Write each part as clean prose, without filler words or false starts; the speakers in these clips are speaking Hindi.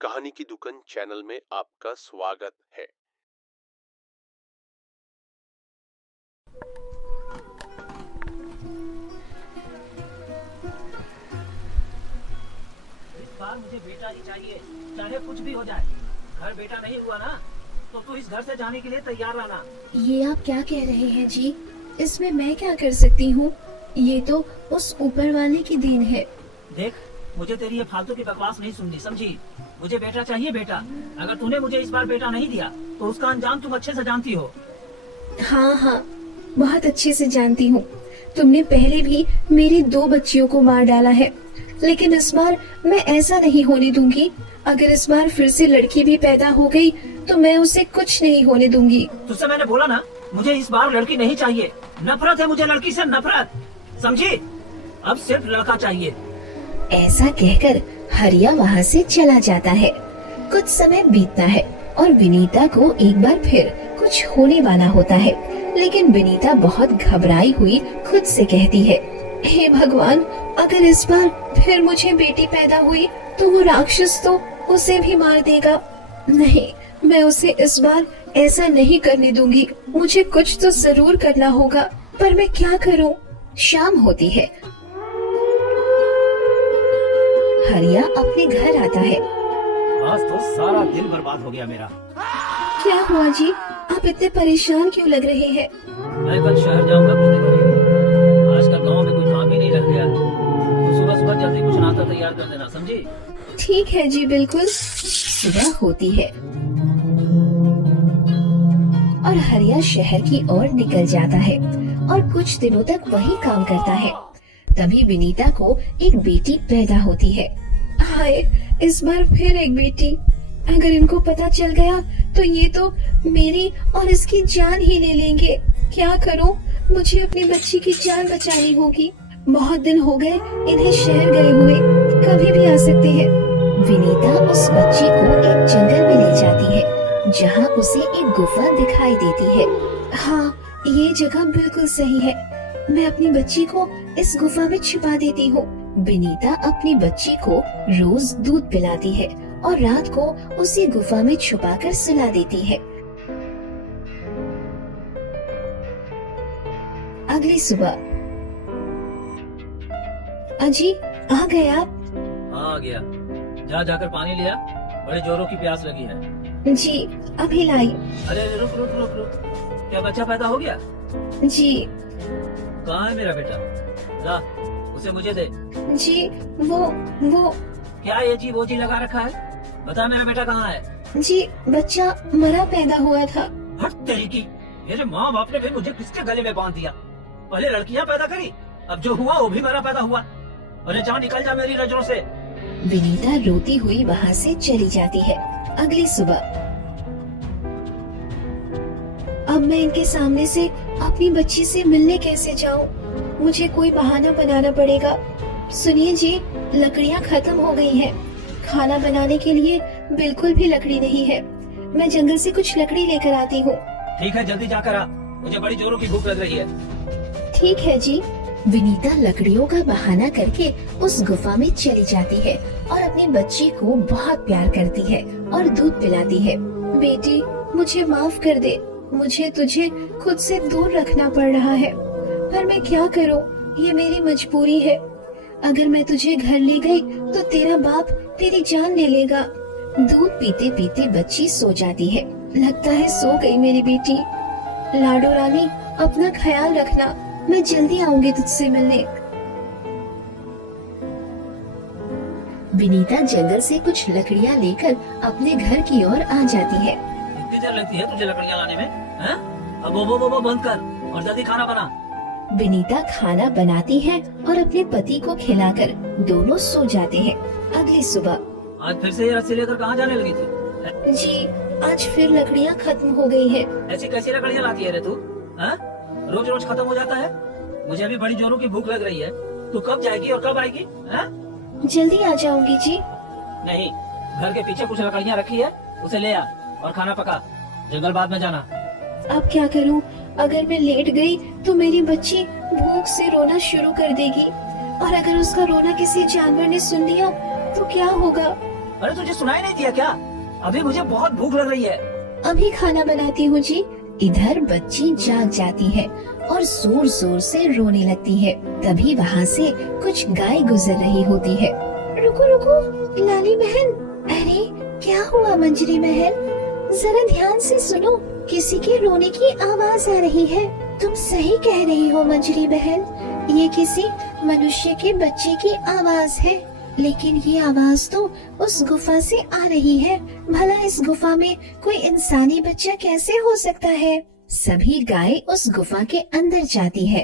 कहानी की दुकान चैनल में आपका स्वागत है। इस बार मुझे बेटा ही चाहिए, चाहे कुछ भी हो जाए। घर बेटा नहीं हुआ ना, तो तू इस घर से जाने के लिए तैयार रहना। ये आप क्या कह रहे हैं जी? इसमें मैं क्या कर सकती हूँ? ये तो उस ऊपर वाले की देन है। देख, मुझे तेरी ये फालतू की बकवास नहीं सुननी, समझी? मुझे बेटा चाहिए, बेटा। अगर तूने मुझे इस बार बेटा नहीं दिया तो उसका अंजाम तुम अच्छे से जानती हो। हाँ हाँ, बहुत अच्छे से जानती हूँ। तुमने पहले भी मेरी 2 बच्चियों को मार डाला है, लेकिन इस बार मैं ऐसा नहीं होने दूंगी। अगर इस बार फिर से लड़की भी पैदा हो गई तो मैं उसे कुछ नहीं होने दूंगी। तुझसे मैंने बोला ना, मुझे इस बार लड़की नहीं चाहिए। नफरत है मुझे लड़की से, नफरत, समझी? अब सिर्फ लड़का चाहिए। ऐसा कहकर हरिया वहाँ से चला जाता है। कुछ समय बीतता है और विनीता को एक बार फिर कुछ होने वाला होता है, लेकिन विनीता बहुत घबराई हुई खुद से कहती है, हे भगवान, अगर इस बार फिर मुझे बेटी पैदा हुई तो वो राक्षस तो उसे भी मार देगा। नहीं, मैं उसे इस बार ऐसा नहीं करने दूंगी। मुझे कुछ तो जरूर करना होगा, पर मैं क्या करूं? शाम होती है। हरिया अपने घर आता है। आज तो सारा दिन बर्बाद हो गया मेरा। क्या हुआ जी? आप इतने परेशान क्यों लग रहे हैं? मैं कल शहर जाऊंगा कुछ दिनों के लिए। आजकल गांव में कोई काम ही नहीं रह गया, तो सुबह सुबह जल्दी कुछ नाश्ता तैयार कर देना, समझी? ठीक है जी, बिल्कुल। सुबह होती है और हरिया शहर की ओर निकल जाता है और कुछ दिनों तक वही काम करता है। तभी विनीता को एक बेटी पैदा होती है। हाय, इस बार फिर एक बेटी। अगर इनको पता चल गया तो ये तो मेरी और इसकी जान ही ले लेंगे। क्या करूं? मुझे अपनी बच्ची की जान बचानी होगी। बहुत दिन हो गए इन्हें शहर गए हुए, कभी भी आ सकते हैं। विनीता उस बच्ची को एक जंगल में ले जाती है, जहाँ उसे एक गुफा दिखाई देती है। हाँ, ये जगह बिल्कुल सही है। मैं अपनी बच्ची को इस गुफा में छिपा देती हूँ। विनीता अपनी बच्ची को रोज दूध पिलाती है और रात को उसी गुफा में छुपाकर सुला देती है। अगली सुबह। अजी, आ गए आप? हाँ, आ गया। जा जाकर पानी लिया, बड़े जोरों की प्यास लगी है। जी, अभी लाई। अरे रुक रुक रुक रुक, क्या बच्चा पैदा हो गया? जी। कहाँ है मेरा बेटा? ला, उसे मुझे दे। जी, वो क्या ये जी वो जी लगा रखा है? बता, मेरा बेटा कहाँ है? जी, बच्चा मरा पैदा हुआ था। हट तेरी की, मेरे माँ बाप ने भी मुझे किसके गले में बांध दिया? पहले लड़कियाँ पैदा करी, अब जो हुआ वो भी मरा पैदा हुआ। अरे जा, निकल जा मेरी नजरों से। विनीता रोती हुई वहाँ से चली जाती है। अगली सुबह। अब मैं इनके सामने से अपनी बच्ची से मिलने कैसे जाऊं? मुझे कोई बहाना बनाना पड़ेगा। सुनिए जी, लकड़ियाँ खत्म हो गई हैं। खाना बनाने के लिए बिल्कुल भी लकड़ी नहीं है। मैं जंगल से कुछ लकड़ी लेकर आती हूँ। ठीक है, जल्दी जाकर आ, मुझे बड़ी जोरों की भूख लग रही है। ठीक है जी। विनीता लकड़ियों का बहाना करके उस गुफा में चली जाती है और अपनी बच्ची को बहुत प्यार करती है और दूध पिलाती है। बेटी, मुझे माफ कर दे। मुझे तुझे खुद से दूर रखना पड़ रहा है, पर मैं क्या करूं? ये मेरी मजबूरी है। अगर मैं तुझे घर ले गई तो तेरा बाप तेरी जान ले लेगा। दूध पीते पीते बच्ची सो जाती है। लगता है सो गई मेरी बेटी। लाडो रानी, अपना ख्याल रखना। मैं जल्दी आऊंगी तुझसे मिलने। विनीता जंगल से कुछ लकड़ियाँ लेकर अपने घर की ओर आ जाती है। इतनी देर लगती है तुझे लकड़ियाँ लाने में? हैं? अब वो बंद कर और जल्दी खाना बना। विनीता खाना बनाती है और अपने पति को खिलाकर दोनों सो जाते हैं। अगली सुबह। आज फिर से ये रस्सी लेकर कहाँ जाने लगी थी? जी, आज फिर लकड़ियाँ खत्म हो गई हैं। ऐसी कैसी लकड़ियाँ लाती है रे तू? हैं? रोज रोज खत्म हो जाता है। मुझे अभी बड़ी जोरों की भूख लग रही है। तू कब जाएगी और कब आएगी? हैं? जल्दी आ जाऊंगी जी। नहीं, घर के पीछे कुछ लकड़ियाँ रखी है, उसे ले आ और खाना पका। जंगल बाद में जाना। अब क्या करूं? अगर मैं लेट गई तो मेरी बच्ची भूख से रोना शुरू कर देगी, और अगर उसका रोना किसी जानवर ने सुन लिया तो क्या होगा? अरे तुझे सुनाई नहीं दिया क्या? अभी मुझे बहुत भूख लग रही है। अभी खाना बनाती हूँ जी। इधर बच्ची जाग जाती है और जोर जोर से रोने लगती है। तभी वहाँ से कुछ गाय गुजर रही होती है। रुको रुको लाली बहन, अरे क्या हुआ मंजरी बहन? जरा ध्यान से सुनो, किसी के रोने की आवाज आ रही है। तुम सही कह रही हो मंजरी बहन, ये किसी मनुष्य के बच्चे की आवाज है। लेकिन ये आवाज तो उस गुफा से आ रही है। भला इस गुफा में कोई इंसानी बच्चा कैसे हो सकता है? सभी गाय उस गुफा के अंदर जाती है।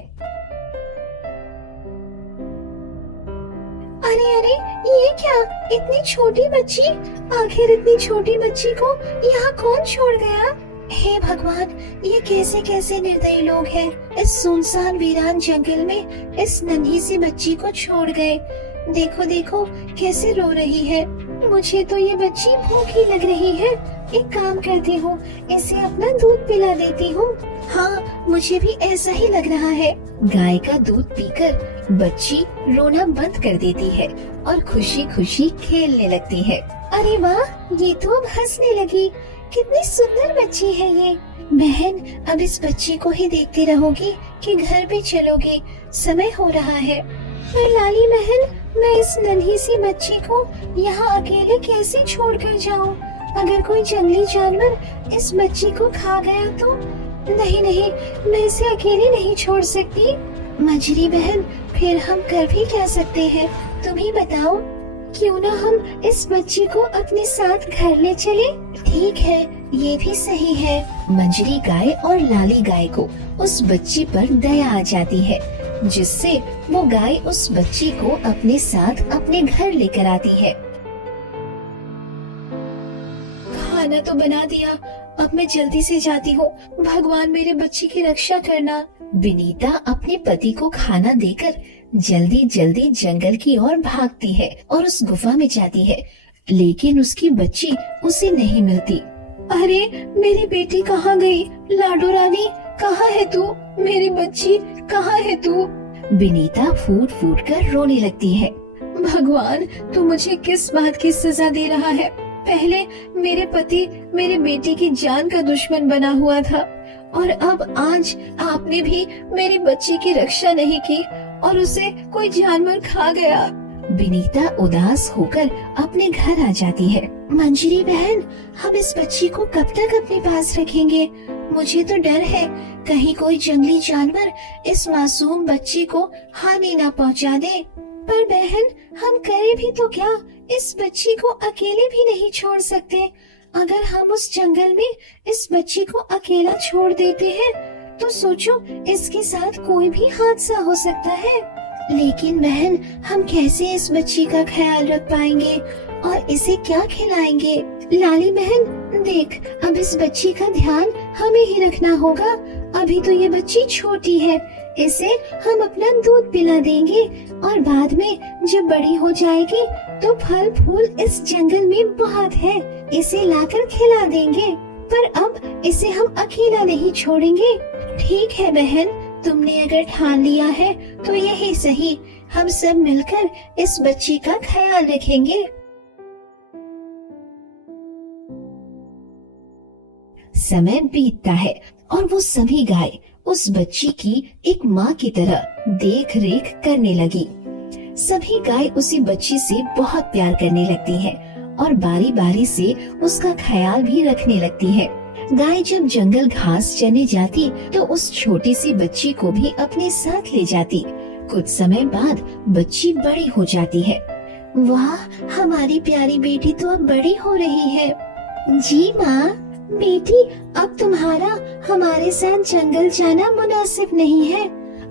अरे अरे, ये क्या, इतनी छोटी बच्ची? आखिर इतनी छोटी बच्ची को यहाँ कौन छोड़ गया? हे भगवान, ये कैसे कैसे निर्दयी लोग हैं। इस सुनसान वीरान जंगल में इस नन्ही सी बच्ची को छोड़ गए। देखो देखो कैसे रो रही है। मुझे तो ये बच्ची भूखी लग रही है। एक काम करती हूँ, इसे अपना दूध पिला देती हूँ। हाँ, मुझे भी ऐसा ही लग रहा है। गाय का दूध पीकर बच्ची रोना बंद कर देती है और खुशी खुशी खेलने लगती है। अरे वाह, ये तो अब हंसने लगी। कितनी सुंदर बच्ची है ये। बहन, अब इस बच्ची को ही देखती रहोगी कि घर भी चलोगी? समय हो रहा है। पर लाली बहन, मैं इस नन्ही सी बच्ची को यहाँ अकेले कैसे छोड़कर जाऊँ? अगर कोई जंगली जानवर इस बच्ची को खा गया तो? नहीं नहीं, मैं इसे अकेले नहीं छोड़ सकती। मंजरी बहन, फिर हम कर भी क्या सकते हैं, तुम ही बताओ। क्यों ना हम इस बच्ची को अपने साथ घर ले चले? ठीक है, ये भी सही है। मंजरी गाय और लाली गाय को उस बच्ची पर दया आ जाती है, जिससे वो गाय उस बच्ची को अपने साथ अपने घर लेकर आती है। खाना तो बना दिया, अब मैं जल्दी से जाती हूँ। भगवान मेरे बच्ची की रक्षा करना। विनीता अपने पति को खाना देकर जल्दी जल्दी जंगल की ओर भागती है और उस गुफा में जाती है, लेकिन उसकी बच्ची उसे नहीं मिलती। अरे मेरी बेटी कहाँ गई? लाडो रानी, कहाँ है तू? मेरी बच्ची कहाँ है तू? विनीता फूट फूट कर रोने लगती है। भगवान, तू मुझे किस बात की सजा दे रहा है? पहले मेरे पति मेरे बेटी की जान का दुश्मन बना हुआ था, और अब आज आपने भी मेरी बच्ची की रक्षा नहीं की और उसे कोई जानवर खा गया। विनीता उदास होकर अपने घर आ जाती है। मंजरी बहन, हम इस बच्ची को कब तक अपने पास रखेंगे? मुझे तो डर है कहीं कोई जंगली जानवर इस मासूम बच्ची को हानि ना पहुंचा दे। पर बहन, हम करें भी तो क्या? इस बच्ची को अकेले भी नहीं छोड़ सकते। अगर हम उस जंगल में इस बच्ची को अकेला छोड़ देते हैं तो सोचो, इसके साथ कोई भी हादसा हो सकता है। लेकिन बहन, हम कैसे इस बच्ची का ख्याल रख पाएंगे और इसे क्या खिलाएंगे? लाली बहन देख, अब इस बच्ची का ध्यान हमें ही रखना होगा। अभी तो ये बच्ची छोटी है, इसे हम अपना दूध पिला देंगे और बाद में जब बड़ी हो जाएगी तो फल फूल इस जंगल में बहुत है, इसे लाकर खिला देंगे। पर अब इसे हम अकेला नहीं छोड़ेंगे। ठीक है बहन, तुमने अगर ठान लिया है तो यही सही, हम सब मिलकर इस बच्ची का ख्याल रखेंगे। समय बीतता है और वो सभी गाय उस बच्ची की एक माँ की तरह देख रेख करने लगी। सभी गाय उसी बच्ची से बहुत प्यार करने लगती हैं और बारी बारी से उसका ख्याल भी रखने लगती है। गाय जब जंगल घास चरने जाती तो उस छोटी सी बच्ची को भी अपने साथ ले जाती। कुछ समय बाद बच्ची बड़ी हो जाती है। वाह, हमारी प्यारी बेटी तो अब बड़ी हो रही है। जी माँ, बेटी अब तुम्हारा हमारे साथ जंगल जाना मुनासिब नहीं है।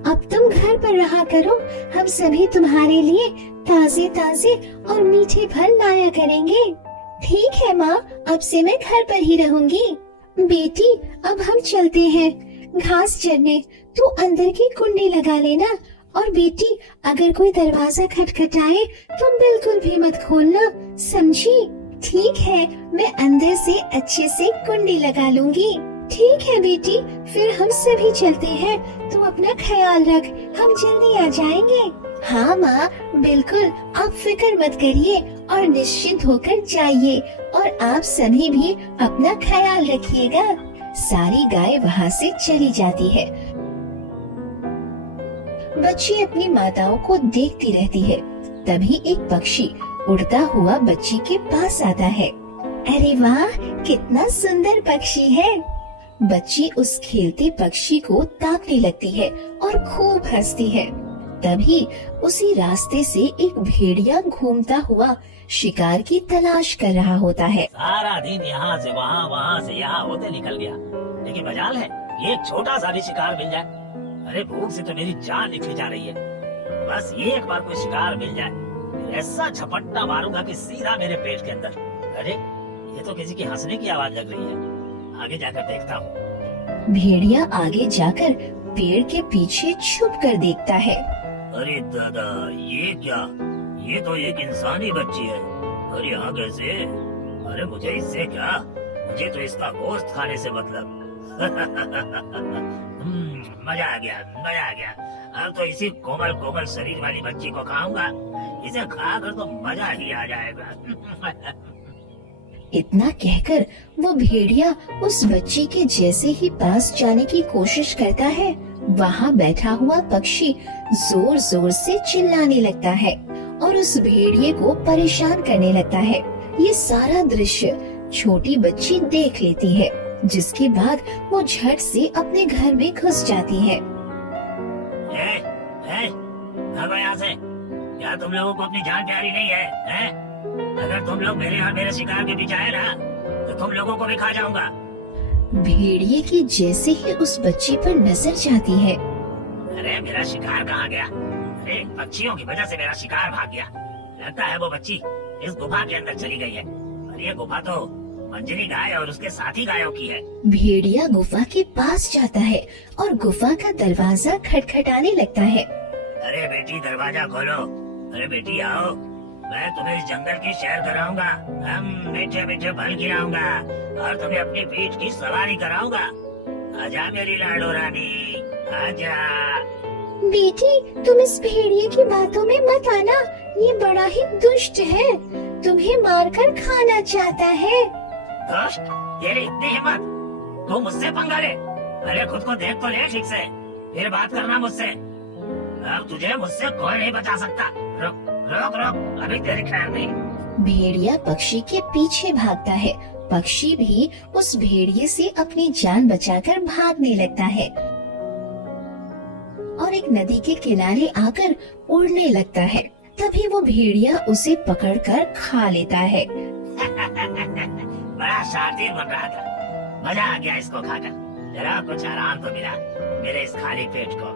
अब तुम घर पर रहा करो, हम सभी तुम्हारे लिए ताजे ताजे और मीठे फल लाया करेंगे। ठीक है माँ, अब से मैं घर पर ही रहूंगी। बेटी अब हम चलते हैं घास चरने, तू अंदर की कुंडी लगा लेना। और बेटी, अगर कोई दरवाजा खटखटाए तो बिल्कुल भी मत खोलना, समझी? ठीक है, मैं अंदर से अच्छे से कुंडी लगा लूंगी। ठीक है बेटी, फिर हम सभी चलते हैं, तू अपना ख्याल रख, हम जल्दी आ जाएंगे। हाँ माँ, बिल्कुल, आप फिक्र मत करिए और निश्चिंत होकर जाइए और आप सभी भी अपना ख्याल रखिएगा। सारी गाय वहाँ से चली जाती है। बच्ची अपनी माताओं को देखती रहती है। तभी एक पक्षी उड़ता हुआ बच्ची के पास आता है। अरे वाह, कितना सुंदर पक्षी है। बच्ची उस खेलते पक्षी को ताकने लगती है और खूब हंसती है। तभी उसी रास्ते से एक भेड़िया घूमता हुआ शिकार की तलाश कर रहा होता है। सारा दिन यहाँ से वहाँ से यहाँ होते निकल गया, लेकिन मजाल है एक छोटा सा भी शिकार मिल जाए। अरे भूख से तो मेरी जान निकली जा रही है। बस एक बार कोई शिकार मिल जाए, ऐसा झपट्टा मारूंगा कि सीधा मेरे पेट के अंदर। अरे ये तो किसी की हंसने की आवाज लग रही है, आगे जाकर देखता हूँ। भेड़िया आगे जाकर पेड़ के पीछे छुप कर देखता है। अरे दादा, ये क्या? ये तो एक इंसानी बच्ची है। और यहाँ कैसे? अरे मुझे इससे क्या, मुझे तो इसका गोश्त खाने से मतलब। मजा आ गया, मजा आ गया। अब तो इसी कोमल कोमल शरीर वाली बच्ची को खाऊंगा। इसे खाकर तो मजा ही आ जाएगा। इतना कहकर वो भेड़िया उस बच्ची के जैसे ही पास जाने की कोशिश करता है, वहाँ बैठा हुआ पक्षी जोर जोर से चिल्लाने लगता है और उस भेड़िए को परेशान करने लगता है। ये सारा दृश्य छोटी बच्ची देख लेती है, जिसके बाद वो झट से अपने घर में घुस जाती है। भागो यहाँ से। क्या तुम लोगों को अपनी जान प्यारी नहीं है? अगर तुम लोग मेरे और मेरे शिकार के पीछे आए ना, तो तुम लोगों को भी खा जाऊंगा। भेड़िए की जैसे ही उस बच्ची पर नजर जाती है, अरे मेरा शिकार कहाँ गया? अरे पक्षियों की वजह से मेरा शिकार भाग गया। लगता है वो बच्ची इस गुफा के अंदर चली गई है। और ये गुफा तो मंजरी गाय और उसके साथी गायों की है। भेड़िया गुफा के पास जाता है और गुफा का दरवाजा खटखटाने लगता है। अरे बेटी, दरवाजा खोलो। अरे बेटी आओ, मैं तुम्हें इस जंगल की सैर कराऊंगा। हम मीठे मीठे फल खिलाऊंगा और तुम्हें अपनी पीठ की सवारी कराऊंगा। आजा मेरी लाडो रानी, आजा। बेटी, तुम इस भेड़िए की बातों में मत आना। ये बड़ा ही दुष्ट है, तुम्हें मारकर खाना चाहता है। दुष्ट? तेरी इतनी हिम्मत? तू मुझसे पंगा ले? अरे खुद को देख तो ले ठीक से, फिर बात करना मुझसे। अब तुझे मुझसे कोई नहीं बचा सकता। रुक रुक रुक, अभी तेरी खैर नहीं। भेड़िया पक्षी के पीछे भागता है। पक्षी भी उस भेड़िए से अपनी जान बचाकर भागने लगता है और एक नदी के किनारे आकर उड़ने लगता है। तभी वो भेड़िया उसे पकड़कर खा लेता है। बड़ा शातिर बन रहा था, मजा आ गया इसको खाकर। जरा कुछ आराम तो मिला मेरे इस खाली पेट को।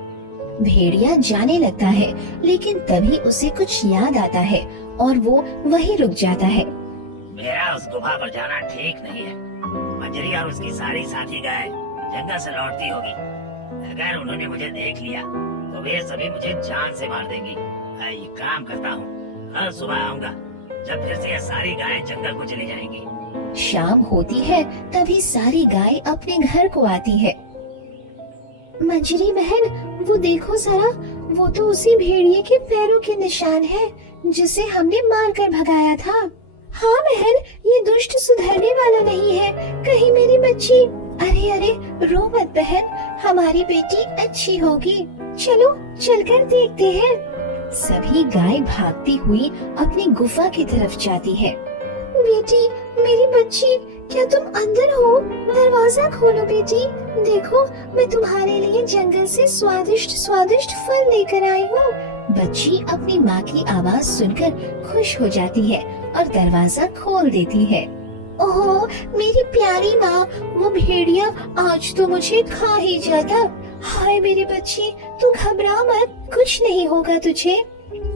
भेड़िया जाने लगता है, लेकिन तभी उसे कुछ याद आता है और वो वहीं रुक जाता है। मेरा उस गुफा पर जाना ठीक नहीं है। मंजरी और उसकी सारी साथी गाय जंगल से लौटती होगी। अगर उन्होंने मुझे देख लिया तो वे सभी मुझे जान से मार देंगी। मैं ये काम करता हूँ, हर सुबह आऊंगा जब फिर से ये सारी गायें जंगल को चली जाएंगी। शाम होती है, तभी सारी गाय अपने घर को आती है। मंजरी बहन, वो देखो जरा, वो तो उसी भेड़िए के पैरों के निशान है जिसे हमने मारकर भगाया था। हाँ बहन, ये दुष्ट सुधरने वाला नहीं है। कहीं मेरी बच्ची। अरे अरे, रो मत बहन, हमारी बेटी अच्छी होगी। चलो चलकर देखते हैं। सभी गाय भागती हुई अपनी गुफा की तरफ जाती है। बेटी, मेरी बच्ची, क्या तुम अंदर हो? दरवाजा खोलो बेटी। देखो, मैं तुम्हारे लिए जंगल से स्वादिष्ट स्वादिष्ट फल लेकर आई हूँ। बच्ची अपनी माँ की आवाज सुनकर खुश हो जाती है और दरवाजा खोल देती है। ओह मेरी प्यारी माँ, वो भेड़िया आज तो मुझे खा ही जाता। हाय मेरी बच्ची, तू घबरा मत, कुछ नहीं होगा तुझे।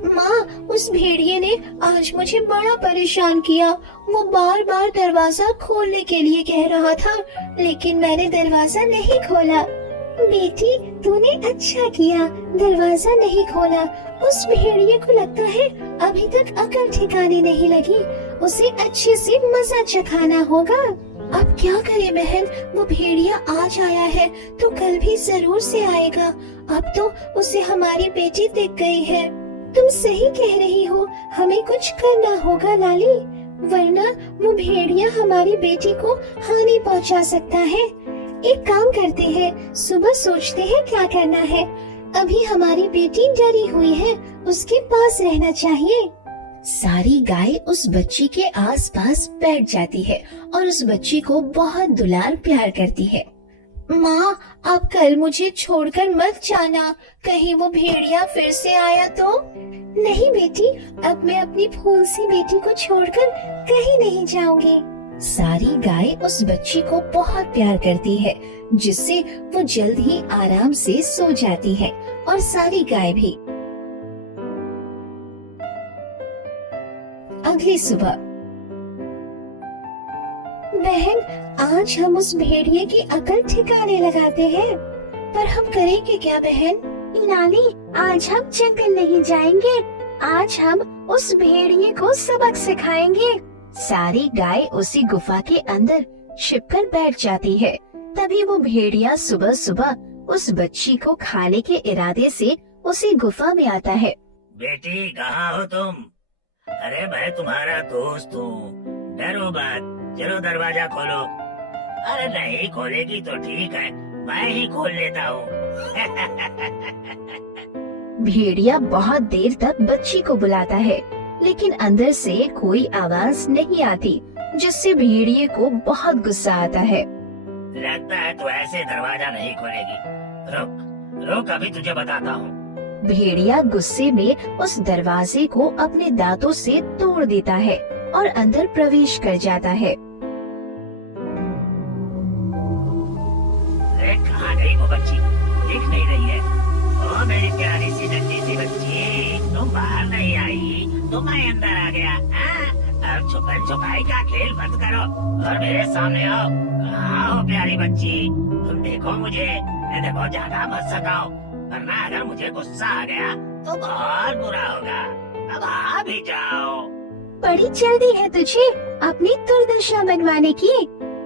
माँ, उस भेड़िए ने आज मुझे बड़ा परेशान किया। वो बार बार दरवाजा खोलने के लिए कह रहा था, लेकिन मैंने दरवाजा नहीं खोला। बेटी, तूने अच्छा किया, दरवाजा नहीं खोला। उस भेड़िए को लगता है अभी तक अकल ठिकाने नहीं लगी। उसे अच्छे से मजा चखाना होगा। अब क्या करे बहन, वो भेड़िया आज आया है तो कल भी जरूर से आएगा। अब तो उसे हमारी बेटी दिख गई है। तुम सही कह रही हो, हमें कुछ करना होगा लाली, वरना वो भेड़िया हमारी बेटी को हानि पहुंचा सकता है। एक काम करते हैं, सुबह सोचते हैं क्या करना है। अभी हमारी बेटी डरी हुई है, उसके पास रहना चाहिए। सारी गाय उस बच्ची के आसपास बैठ जाती है और उस बच्ची को बहुत दुलार प्यार करती है। माँ, आप कल मुझे छोड़कर मत जाना, कहीं वो भेड़िया फिर से आया तो। नहीं बेटी, अब मैं अपनी फूल सी बेटी को छोड़कर कहीं नहीं जाऊंगी। सारी गाय उस बच्ची को बहुत प्यार करती है, जिससे वो जल्द ही आराम से सो जाती है और सारी गाय भी। अगली सुबह, बहन, आज हम उस भेड़िए की अकल ठिकाने लगाते हैं। पर हम करेंगे क्या बहन? लाली, आज हम जंगल नहीं जाएंगे, आज हम उस भेड़िए को सबक सिखाएंगे। सारी गाय उसी गुफा के अंदर छिपकर बैठ जाती है। तभी वो भेड़िया सुबह सुबह उस बच्ची को खाने के इरादे से उसी गुफा में आता है। बेटी, कहाँ हो तुम? अरे मैं तुम्हारा दोस्त हूँ, डरो मत, चलो दरवाजा खोलो। अरे नहीं खोलेगी तो ठीक है, मैं ही खोल लेता हूँ। भेड़िया बहुत देर तक बच्ची को बुलाता है, लेकिन अंदर से कोई आवाज नहीं आती, जिससे भेड़िए को बहुत गुस्सा आता है। लगता है तू ऐसे दरवाजा नहीं खोलेगी। रुक रुक, अभी तुझे बताता हूँ। भेड़िया गुस्से में उस दरवाजे को अपने दांतों से तोड़ देता है और अंदर प्रवेश कर जाता है। अरे कहाँ गई वो बच्ची? दिख नहीं रही है। ओ मेरी प्यारी सी नन्ही सी बच्ची, तुम बाहर नहीं आई तो मैं अंदर आ गया। अब छुपन छुपाई का खेल मत करो और मेरे सामने आओ। कहाँ हो प्यारी बच्ची? तुम देखो मुझे, देखो, ज्यादा मत सताओ, वरना अगर मुझे गुस्सा आ गया तो बहुत बुरा होगा। अब आ भी जाओ। बड़ी जल्दी है तुझे अपनी दुर्दशा मनवाने की।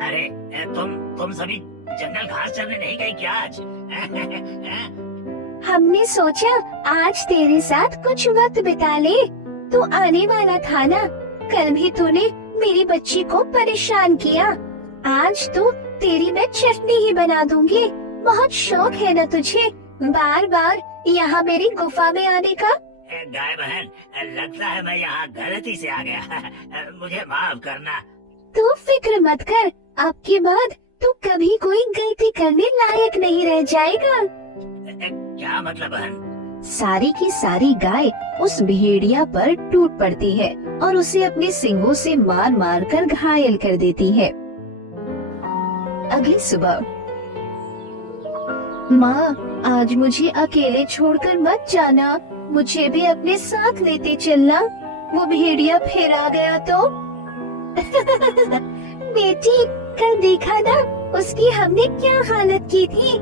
अरे तुम सभी जंगल घास चरने नहीं गई क्या आज? हमने सोचा आज तेरे साथ कुछ वक्त बिता ले। तू आने वाला था ना, कल भी तूने मेरी बच्ची को परेशान किया। आज तो तेरी मैं चटनी ही बना दूंगी। बहुत शौक है ना तुझे बार बार यहाँ मेरी गुफा में आने का? गाय बहन, लगता है मैं यहाँ गलती से आ गया। मुझे माफ करना। तू फिक्र मत कर, अब के बाद तू कभी कोई गलती करने लायक नहीं रह जाएगा। क्या मतलब बहन? सारी की सारी गाय उस भेड़िया पर टूट पड़ती है और उसे अपने सींगों से मार मार कर घायल कर देती है। अगली सुबह, माँ, आज मुझे अकेले छोड़कर मत जाना, मुझे भी अपने साथ लेते चलना। वो भेड़िया फिर आ गया तो? बेटी, कल देखा ना उसकी हमने क्या हालत की थी,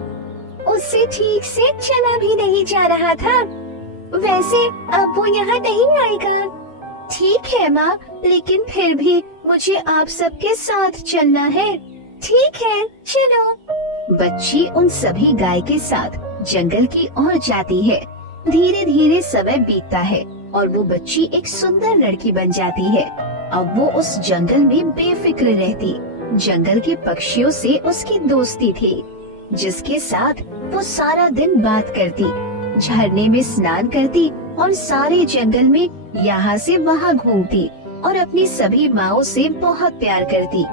उससे ठीक से चला भी नहीं जा रहा था। वैसे अब वो यहाँ नहीं आएगा। ठीक है माँ, लेकिन फिर भी मुझे आप सबके साथ चलना है। ठीक है, चलो। बच्ची उन सभी गाय के साथ जंगल की ओर जाती है। धीरे धीरे समय बीतता है और वो बच्ची एक सुंदर लड़की बन जाती है। अब वो उस जंगल में बेफिक्र रहती। जंगल के पक्षियों से उसकी दोस्ती थी, जिसके साथ वो सारा दिन बात करती, झरने में स्नान करती और सारे जंगल में यहाँ से वहाँ घूमती और अपनी सभी माँओं से बहुत प्यार करती।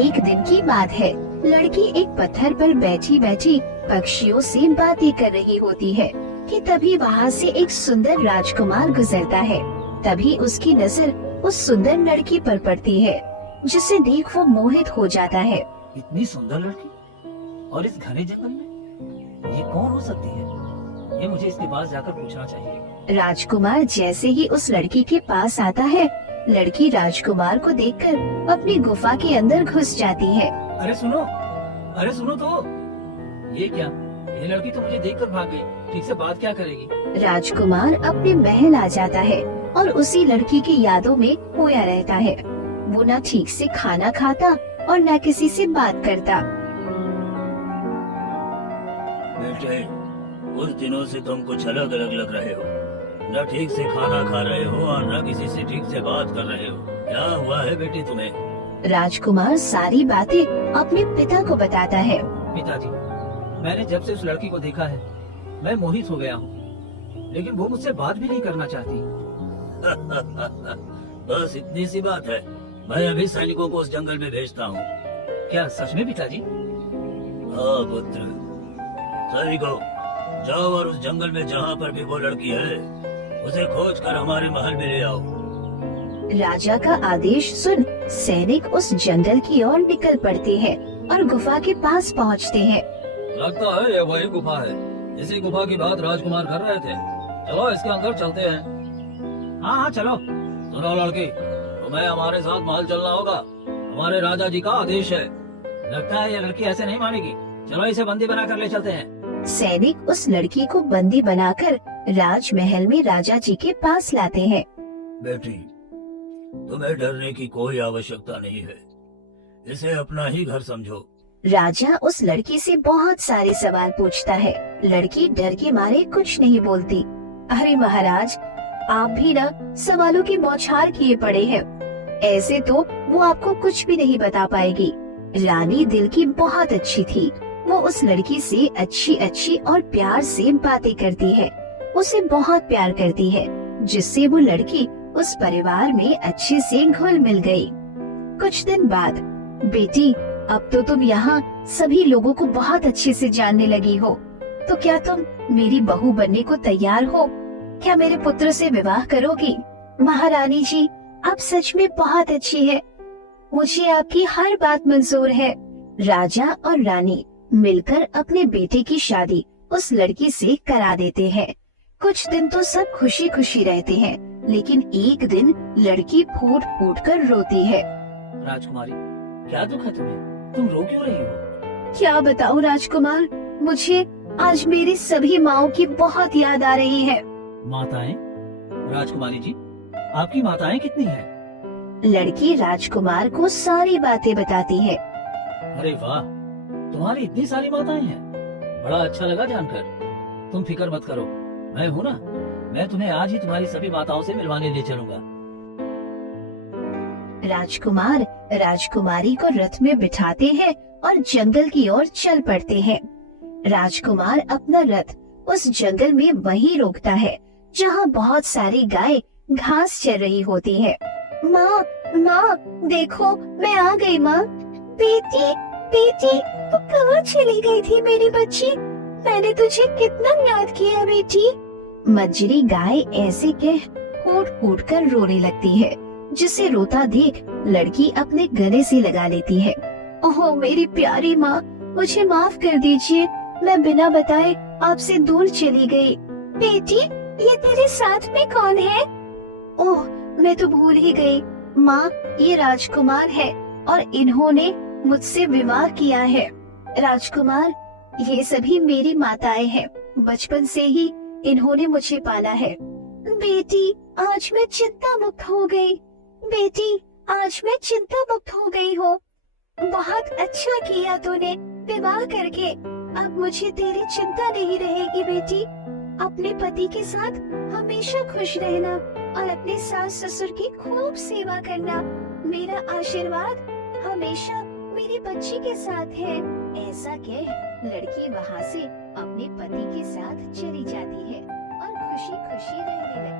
एक दिन की बात है, लड़की एक पत्थर पर बैठी बैठी पक्षियों से बातें कर रही होती है कि तभी वहाँ से एक सुंदर राजकुमार गुजरता है। तभी उसकी नजर उस सुंदर लड़की पर पड़ती है, जिसे देख वो मोहित हो जाता है। इतनी सुंदर लड़की और इस घने जंगल में, ये कौन हो सकती है? ये मुझे इसके पास जाकर पूछना चाहिए। राजकुमार जैसे ही उस लड़की के पास आता है, लड़की राजकुमार को देखकर अपनी गुफा के अंदर घुस जाती है। अरे सुनो तो, ये क्या? ये लड़की तो मुझे देखकर भाग गई। ठीक से बात क्या करेगी? राजकुमार अपने महल आ जाता है और उसी लड़की की यादों में खोया रहता है। वो न ठीक से खाना खाता और न किसी से बात करता। बेटे, कुछ दिनों से तुम कुछ अलग अलग लग रहे हो। न ठीक से खाना खा रहे हो और न किसी से ठीक से बात कर रहे हो। क्या हुआ है बेटी तुम्हें? राजकुमार सारी बातें अपने पिता को बताता है। पिताजी, मैंने जब से उस लड़की को देखा है मैं मोहित हो गया हूँ, लेकिन वो मुझसे बात भी नहीं करना चाहती। बस इतनी सी बात है। मैं अभी सैनिकों को उस जंगल में भेजता हूँ। क्या सच में पिताजी? हाँ पुत्र। सैनिकों, जाओ और उस जंगल में जहाँ पर भी वो लड़की है उसे खोज कर हमारे महल में ले आओ। राजा का आदेश सुन सैनिक उस जंगल की ओर निकल पड़ते हैं और गुफा के पास पहुंचते हैं। लगता है ये वही गुफा है। इसी गुफा की बात राजकुमार कर रहे थे। चलो इसके अंदर चलते हैं। हाँ हाँ चलो। सुनो लड़की, तुम्हें हमारे साथ महल चलना होगा। हमारे राजा जी का आदेश है। लगता है ये लड़की ऐसे नहीं मानेगी। चलो इसे बंदी बनाकर ले चलते हैं। सैनिक उस लड़की को बंदी बनाकर राजमहल में राजा जी के पास लाते हैं। बेटी, तुम्हें डरने की कोई आवश्यकता नहीं है। इसे अपना ही घर समझो। राजा उस लड़की से बहुत सारे सवाल पूछता है। लड़की डर के मारे कुछ नहीं बोलती। अरे महाराज, आप भी ना सवालों की बौछार किए पड़े हैं। ऐसे तो वो आपको कुछ भी नहीं बता पाएगी। रानी दिल की बहुत अच्छी थी। वो उस लड़की से अच्छी अच्छी और प्यार से बातें करती है। उसे बहुत प्यार करती है, जिससे वो लड़की उस परिवार में अच्छे से घुल मिल गई। कुछ दिन बाद, बेटी, अब तो तुम यहाँ सभी लोगों को बहुत अच्छे से जानने लगी हो, तो क्या तुम मेरी बहू बनने को तैयार हो? क्या मेरे पुत्र से विवाह करोगी? महारानी जी, आप सच में बहुत अच्छी है। मुझे आपकी हर बात मंजूर है। राजा और रानी मिलकर अपने बेटे की शादी उस लड़की से करा देते हैं। कुछ दिन तो सब खुशी खुशी रहते हैं, लेकिन एक दिन लड़की फूट फूट कर रोती है। राजकुमारी, क्या दुख है तुम्हें? तुम रो क्यों रही हो? क्या बताऊं राजकुमार, मुझे आज मेरी सभी माँओं की बहुत याद आ रही है। माताएं? राजकुमारी जी, आपकी माताएं कितनी हैं? लड़की राजकुमार को सारी बातें बताती है। अरे वाह, तुम्हारी इतनी सारी माताएं हैं। बड़ा अच्छा लगा जानकर। तुम फिक्र मत करो, मैं हूँ ना। मैं तुम्हें आज ही तुम्हारी सभी माताओं से मिलवाने ले चलूंगा। राजकुमार राजकुमारी को रथ में बिठाते हैं और जंगल की ओर चल पड़ते हैं। राजकुमार अपना रथ उस जंगल में वहीं रोकता है जहाँ बहुत सारी गाय घास चर रही होती है। माँ, माँ, देखो मैं आ गई माँ। बेटी, बेटी, तू कहाँ चली गई थी मेरी बच्ची? मैंने तुझे कितना याद किया बेटी। मजरी गाय ऐसे कह फूट फूट कर रोने लगती है, जिसे रोता देख लड़की अपने गले से लगा लेती है। ओह मेरी प्यारी माँ, मुझे माफ कर दीजिए, मैं बिना बताए आपसे दूर चली गई। बेटी, ये तेरे साथ में कौन है? ओह, मैं तो भूल ही गई। माँ, ये राजकुमार है और इन्होंने मुझसे विवाह किया है। राजकुमार, ये सभी मेरी माताएं हैं। बचपन से ही इन्होंने मुझे पाला है। बेटी, आज मैं चिंता मुक्त हो गई। बेटी, आज मैं चिंता मुक्त हो गई हूँ। बहुत अच्छा किया तूने विवाह करके। अब मुझे तेरी चिंता नहीं रहेगी बेटी। अपने पति के साथ हमेशा खुश रहना और अपने सास ससुर की खूब सेवा करना। मेरा आशीर्वाद हमेशा मेरी बच्ची के साथ है। ऐसा कह लड़की वहाँ से अपने पति के साथ चली जाती है और खुशी खुशी रहने लगती है।